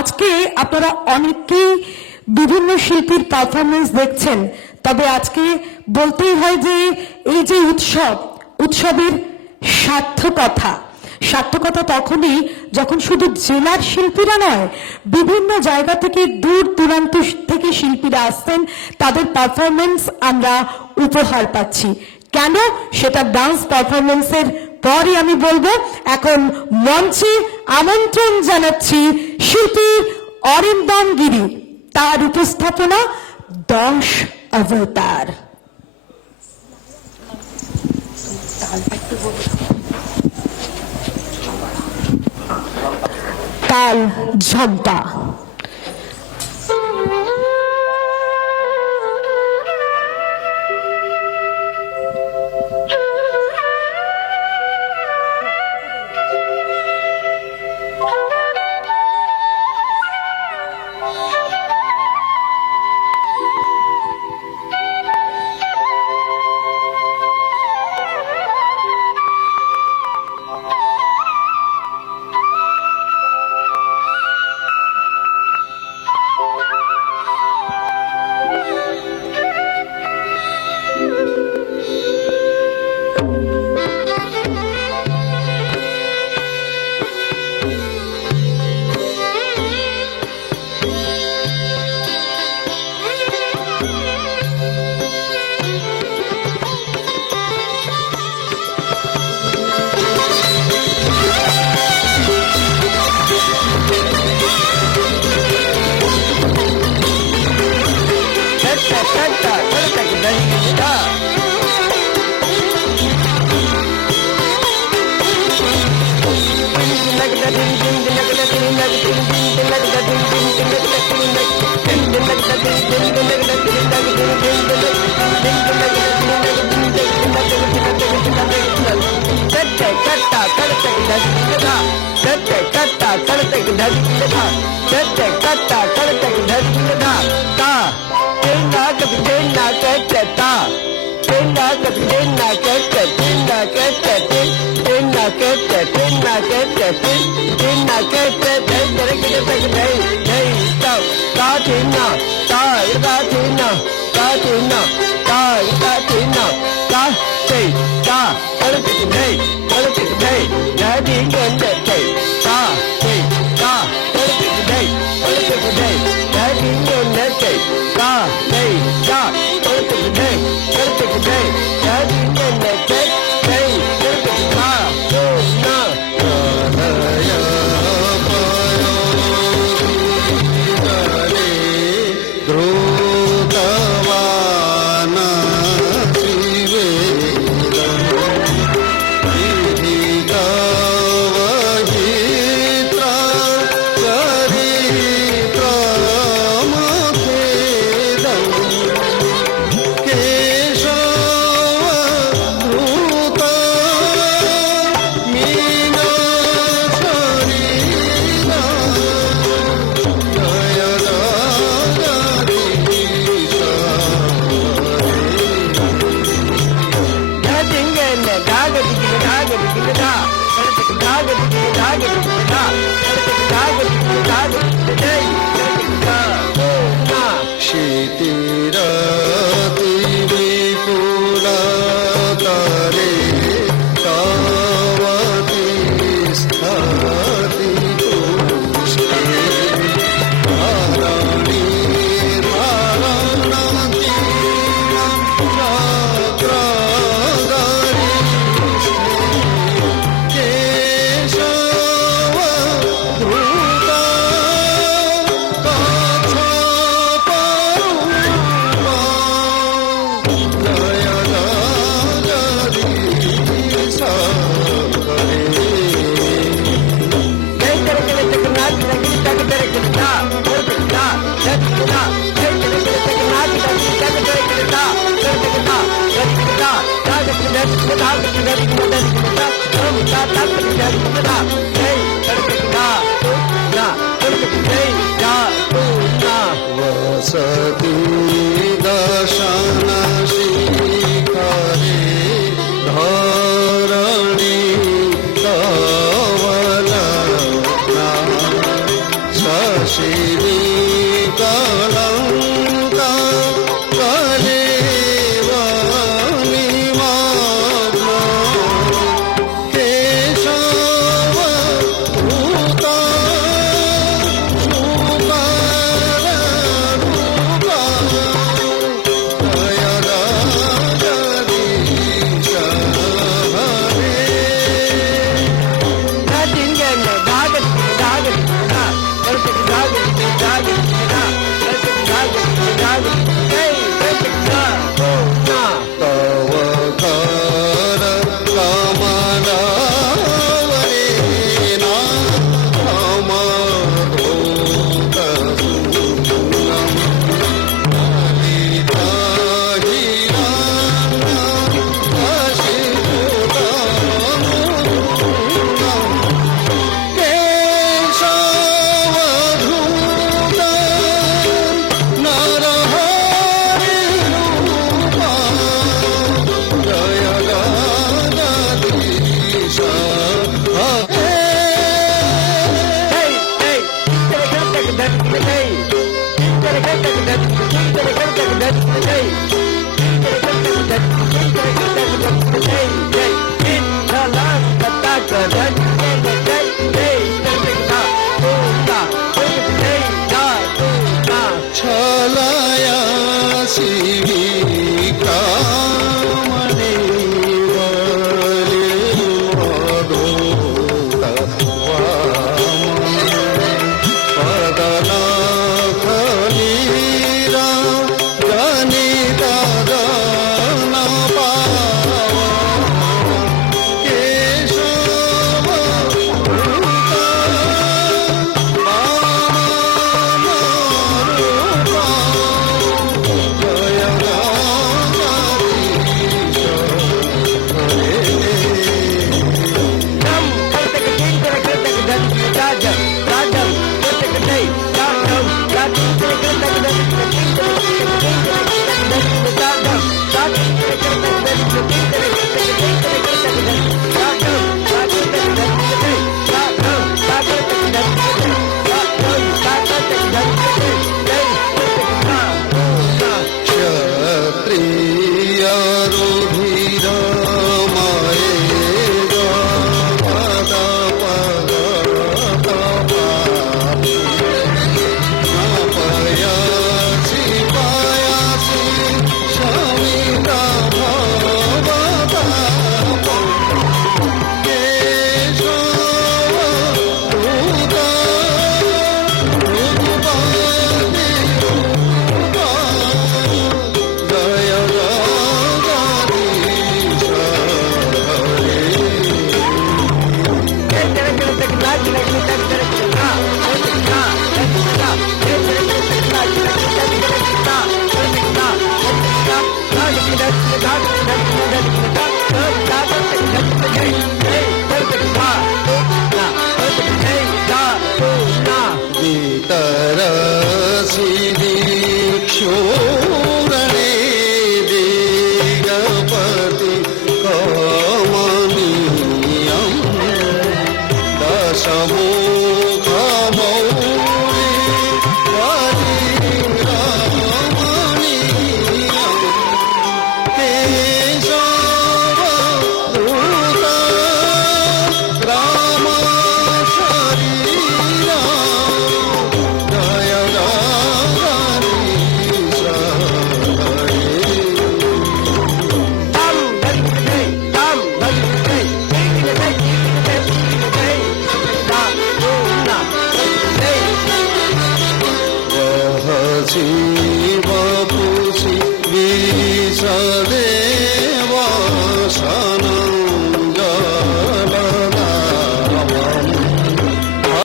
আজকে আপনারা অনেকেই বিভিন্ন শিল্পীর পারফরমেন্স দেখছেন, তবে আজকে বলতেই হয় যে এই যে উৎসবের সার্থকতা তখনই যখন শুধু জেলার শিল্পীরা নয়, বিভিন্ন জায়গা থেকে দূর দূরান্ত থেকে শিল্পীরা আসছেন, তাদের পারফরমেন্স আমরা উপহার পাচ্ছি। কেন সেটা ডান্স পারফরমেন্সের পরই আমি বলবো। এখন মঞ্চে আমন্ত্রণ জানাচ্ছি শিল্পী অরিন্দম গিরি, তার উপস্থাপনা 10 অবতার। তাল ঝম্পা। धरणी कवल शिवी कलंका कलेवनी मग्न केशव भूता शुकर रूपा दया जगदीश हरे तव कर कमलवरेना समधूत सुन्दरं छलया शिविका मणि पदनखलीरा जनिता जन पावा केशव भूता वामनरूपा जय क्षत्रिय रुधिर मये पद पद पयासि पयासि शमित भवताप केशव भूता भूपति रूपा जय जगदीश तरसि दीक्षोरणे दिगपति कमनीयं दशमुखमौलि परिरमणीयं केशव धूता राम शरीरा जय जगदीश हरे वह जीव पुषि विषदे